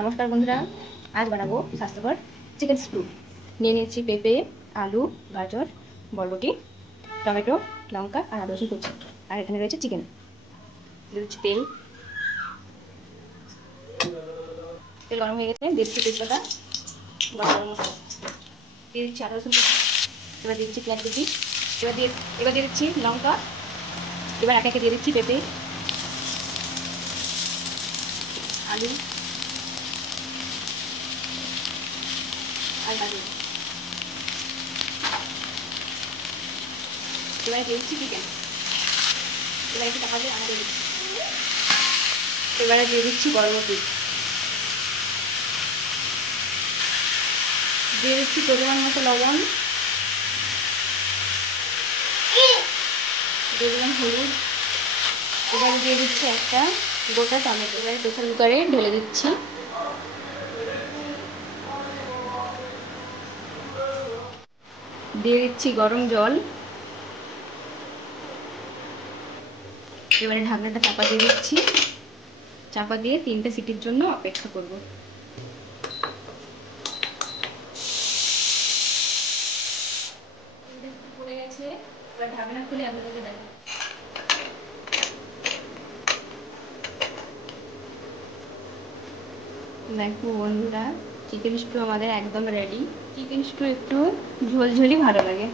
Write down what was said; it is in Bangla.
নমস্কার বন্ধুরা, আজ বানাবো স্বাস্থ্যকর চিকেন স্টু। নিয়ে নিয়েছি পেঁপে, আলু, গাজর, বরবটি, টমেটো, লঙ্কা আর আদা রসুন কুচি। আর এখানে রয়েছে চিকেন। দিয়ে দিচ্ছি তেল। তেল গরম হয়ে গেছে, দিচ্ছি তেজপাতা, গরম মশলা, দিয়ে দিচ্ছি আদা রসুন কুচি। এবার দিয়ে দিচ্ছি পেঁয়াজ কুচি। এবার দিয়ে দিচ্ছি লঙ্কা। এবার একে একে দিয়ে দিচ্ছি পেঁপে, আলু আর গাজর। এবারে দিয়ে দিচ্ছি চিকেন। এবার একটু টাকা দিয়ে আনা দিয়ে দিচ্ছি। এবারে দিয়ে দিচ্ছি বরবটি, দিয়ে দিচ্ছি পরিমাণ মতো লবণ, দিয়ে দিলাম হলুদ। এবারে দিয়ে দিচ্ছি একটা গোটা টমেটো। এবারে প্রেসার কুকারে ঢেলে দিচ্ছি। দিয়ে দিচ্ছি গরম জল। এবারে ঢাকনাটা চাপা দিয়ে দিচ্ছি। চাপা দিয়ে 3টে সিটির জন্য অপেক্ষা করব। পড়ে গেছে, এবার ঢাকনা খুলে আপনাদেরকে দেখাবো। দেখো বন্ধুরা, চিকেন স্টু আমাদের একদম রেডি। চিকেন স্টু একটু ঝোলঝোলই ভালো লাগে।